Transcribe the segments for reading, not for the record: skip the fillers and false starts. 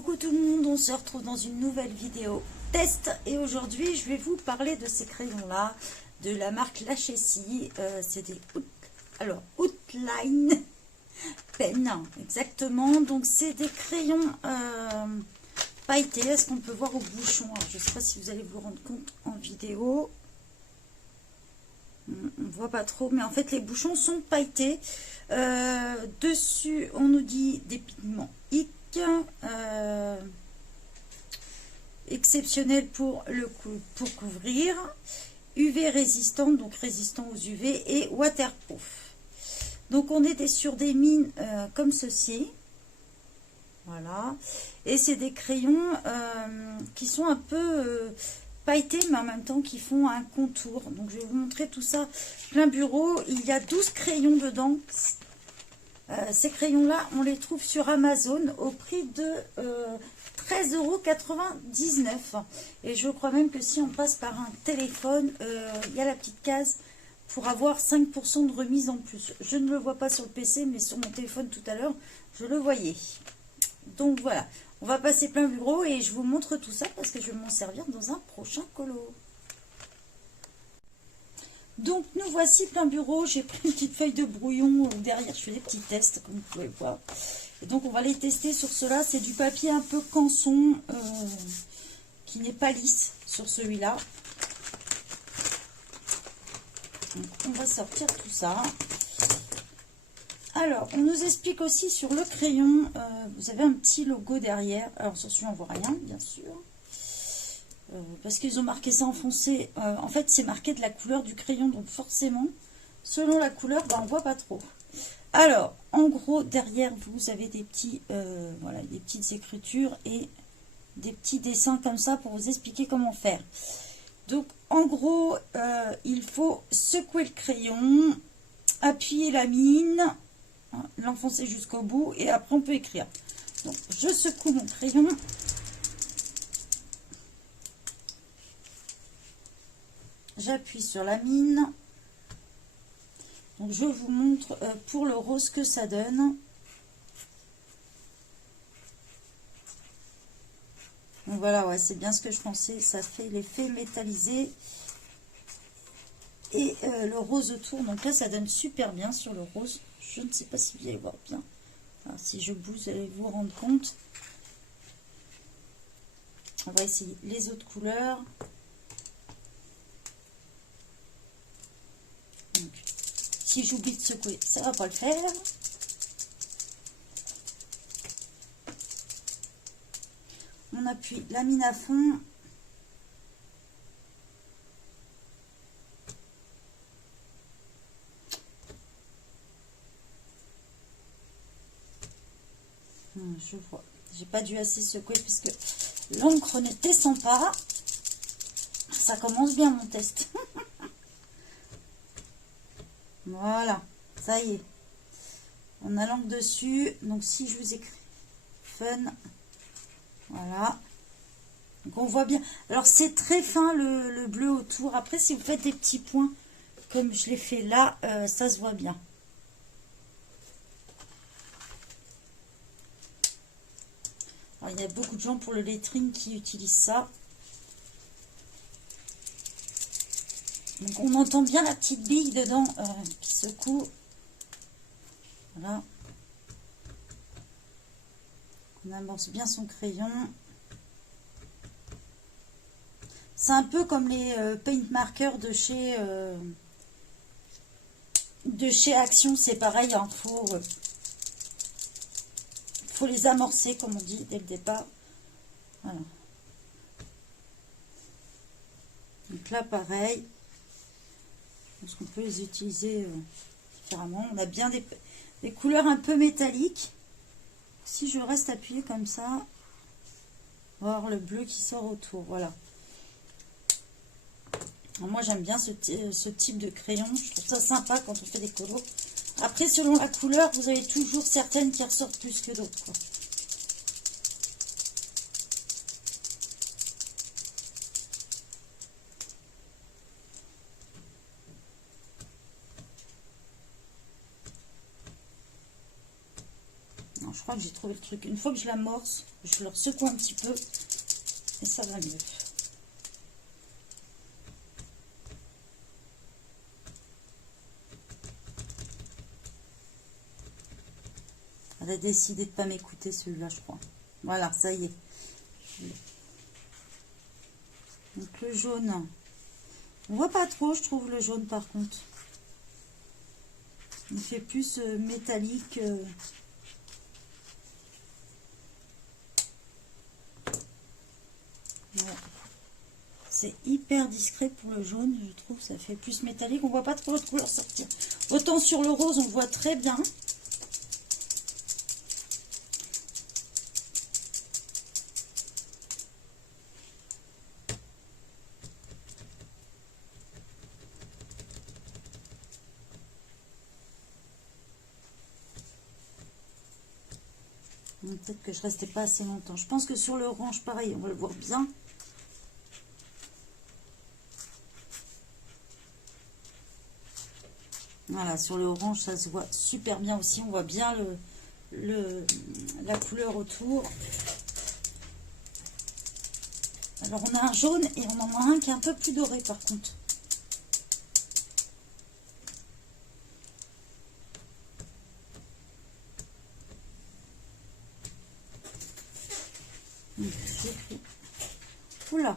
Coucou tout le monde, on se retrouve dans une nouvelle vidéo test et aujourd'hui je vais vous parler de ces crayons là de la marque Lachessis. C'est des Outline Pen exactement, donc c'est des crayons pailletés. Est-ce qu'on peut voir au bouchon? Alors, je ne sais pas si vous allez vous rendre compte en vidéo, on ne voit pas trop, mais en fait les bouchons sont pailletés. Dessus on nous dit des pigments exceptionnel pour couvrir, UV résistant, donc résistant aux UV, et waterproof. Donc on est sur des mines comme ceci, voilà, et c'est des crayons qui sont un peu pailletés mais en même temps qui font un contour. Donc je vais vous montrer tout ça plein bureau. Il y a 12 crayons dedans. Ces crayons là on les trouve sur Amazon au prix de 13,99 €. Et je crois même que si on passe par un téléphone, il y a la petite case pour avoir 5% de remise en plus. Je ne le vois pas sur le PC, mais sur mon téléphone tout à l'heure, je le voyais. Donc voilà, on va passer plein bureau et je vous montre tout ça parce que je vais m'en servir dans un prochain colo. Donc nous voici plein bureau. J'ai pris une petite feuille de brouillon derrière, je fais des petits tests comme vous pouvez le voir. Et donc on va les tester sur cela. C'est du papier un peu canson qui n'est pas lisse sur celui-là. On va sortir tout ça. Alors on nous explique aussi sur le crayon, vous avez un petit logo derrière. Alors sur celui-là on voit rien bien sûr. Parce qu'ils ont marqué ça en foncé. En fait c'est marqué de la couleur du crayon, donc forcément selon la couleur on voit pas trop. Alors en gros derrière vous avez des petits voilà, des petites écritures et des petits dessins comme ça pour vous expliquer comment faire. Donc en gros il faut secouer le crayon, appuyer la mine, l'enfoncer jusqu'au bout et après on peut écrire. Donc je secoue mon crayon. J'appuie sur la mine. Donc je vous montre pour le rose que ça donne. Donc voilà, ouais, c'est bien ce que je pensais. Ça fait l'effet métallisé. Et le rose autour. Donc là, ça donne super bien sur le rose. Je ne sais pas si vous allez voir bien. Alors, si je bouge, vous allez vous rendre compte. On va essayer les autres couleurs. Donc, si j'oublie de secouer, ça va pas le faire. On appuie la mine à fond. Je vois, j'ai pas dû assez secouer puisque l'encre ne descend pas. Ça commence bien mon test. Voilà, ça y est. On a l'encre dessus. Donc si je vous écris fun, voilà. Donc on voit bien. Alors c'est très fin le bleu autour. Après si vous faites des petits points comme je l'ai fait là, ça se voit bien. Alors, il y a beaucoup de gens pour le lettering qui utilisent ça. Donc on entend bien la petite bille dedans qui secoue. Voilà. On amorce bien son crayon. C'est un peu comme les paint markers de chez Action. C'est pareil, hein, faut les amorcer comme on dit dès le départ. Voilà. Donc là pareil. Parce qu'on peut les utiliser différemment. On a bien des couleurs un peu métalliques. Si je reste appuyé comme ça, on va voir le bleu qui sort autour. Voilà. Alors moi j'aime bien ce type de crayon. Je trouve ça sympa quand on fait des colos. Après selon la couleur, vous avez toujours certaines qui ressortent plus que d'autres. Non, je crois que j'ai trouvé le truc. Une fois que je l'amorce, je le secoue un petit peu et ça va mieux. Elle a décidé de ne pas m'écouter celui-là, je crois. Voilà, ça y est. Donc le jaune. On voit pas trop, je trouve, le jaune par contre. Il fait plus métallique. Ouais. C'est hyper discret pour le jaune, je trouve. Ça fait plus métallique. On voit pas trop l'autre couleur sortir. Autant sur le rose, on voit très bien. Peut-être que je restais pas assez longtemps. Je pense que sur l'orange, pareil, on va le voir bien. Voilà, sur le orange, ça se voit super bien aussi. On voit bien la couleur autour. Alors, on a un jaune et on en a un qui est un peu plus doré, par contre. Oula,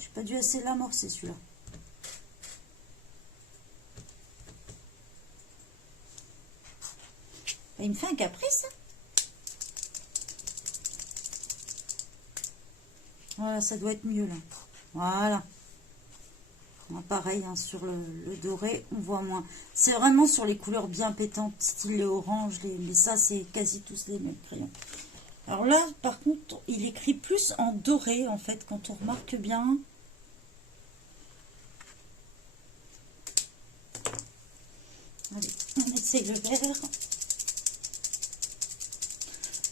j'ai pas dû assez l'amorcer celui-là. Il me fait un caprice. Voilà, ça doit être mieux là. Voilà. Pareil, hein, sur le doré, on voit moins. C'est vraiment sur les couleurs bien pétantes, style les oranges, mais ça, c'est quasi tous les mêmes crayons. Alors là, par contre, il écrit plus en doré, en fait, quand on remarque bien. Allez, on essaye le vert.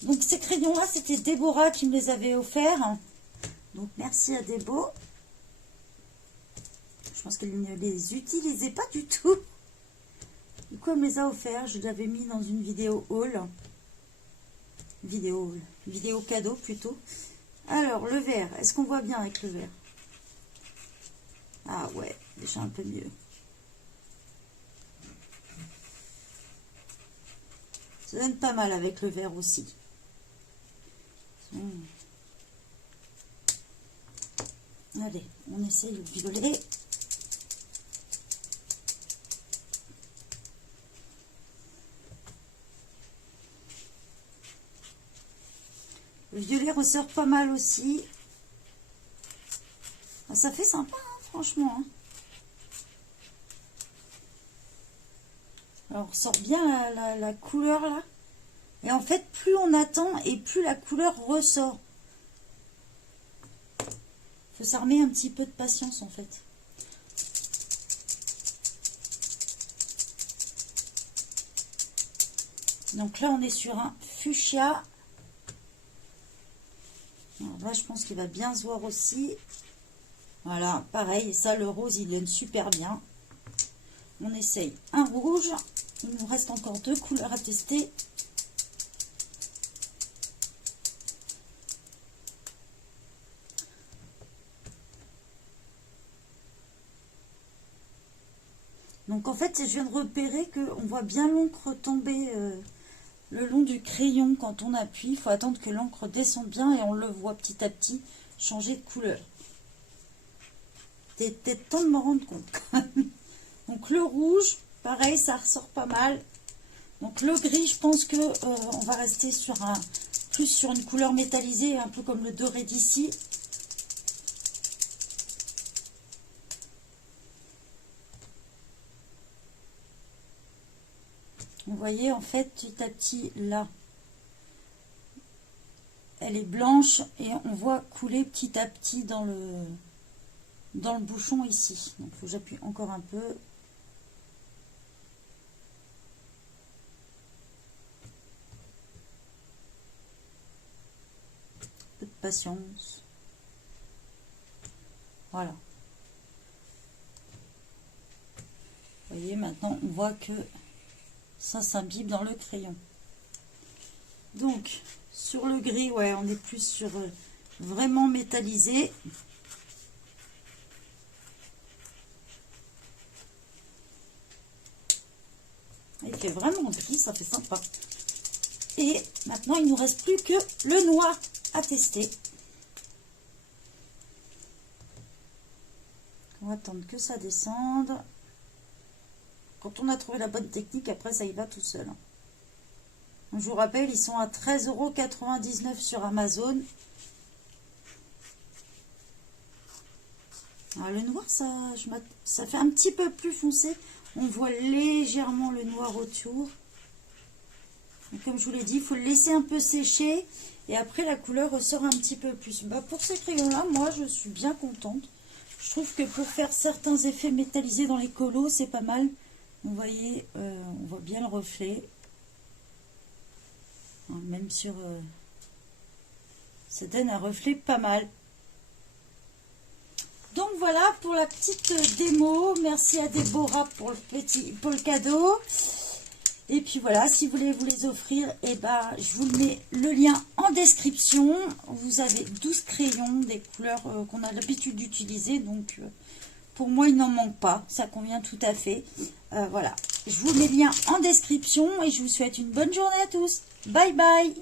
Donc, ces crayons-là, c'était Déborah qui me les avait offerts. Donc, merci à Débo. Je pense qu'elle ne les utilisait pas du tout. Du coup, elle me les a offerts. Je l'avais mis dans une vidéo haul. Vidéo cadeau plutôt. Alors, le vert. Est-ce qu'on voit bien avec le vert? Ah ouais, déjà un peu mieux. Ça donne pas mal avec le vert aussi. Allez, on essaye le violet. Le violet ressort pas mal aussi. Ça fait sympa, hein, franchement. Hein. Alors, on ressort bien la couleur là. Et en fait, plus on attend et plus la couleur ressort. Il faut s'armer un petit peu de patience en fait. Donc là, on est sur un fuchsia. Alors là, je pense qu'il va bien se voir aussi. Voilà, pareil, ça, le rose, il donne super bien. On essaye un rouge. Il nous reste encore 2 couleurs à tester. Donc en fait, je viens de repérer qu'on voit bien l'encre tomber le long du crayon quand on appuie. Il faut attendre que l'encre descende bien et on le voit petit à petit changer de couleur. C'est peut-être temps de me rendre compte quand même. Donc le rouge, pareil, ça ressort pas mal. Donc le gris, je pense que on va rester sur plus sur une couleur métallisée, un peu comme le doré d'ici. Vous voyez, en fait, petit à petit, là, elle est blanche et on voit couler petit à petit dans le bouchon ici. Donc, il faut que j'appuie encore un peu. Un peu de patience. Voilà. Vous voyez, maintenant, on voit que ça s'imbibe dans le crayon. Donc, sur le gris, ouais, on est plus sur vraiment métallisé. Il fait vraiment gris, ça fait sympa. Et maintenant, il ne nous reste plus que le noir à tester. On va attendre que ça descende. Quand on a trouvé la bonne technique, après ça y va tout seul. Donc, je vous rappelle, ils sont à 13,99 € sur Amazon. Alors, le noir, ça fait un petit peu plus foncé. On voit légèrement le noir autour. Et comme je vous l'ai dit, il faut le laisser un peu sécher. Et après, la couleur ressort un petit peu plus. Bah, pour ces crayons-là, moi, je suis bien contente. Je trouve que pour faire certains effets métallisés dans les colos, c'est pas mal. Vous voyez, on voit bien le reflet. Même sur... ça donne un reflet pas mal. Donc voilà pour la petite démo. Merci à Déborah pour le cadeau. Et puis voilà, si vous voulez vous les offrir, et ben, je vous mets le lien en description. Vous avez 12 crayons, des couleurs qu'on a l'habitude d'utiliser. Donc pour moi, il n'en manque pas. Ça convient tout à fait. Voilà, je vous mets le lien en description et je vous souhaite une bonne journée à tous. Bye bye.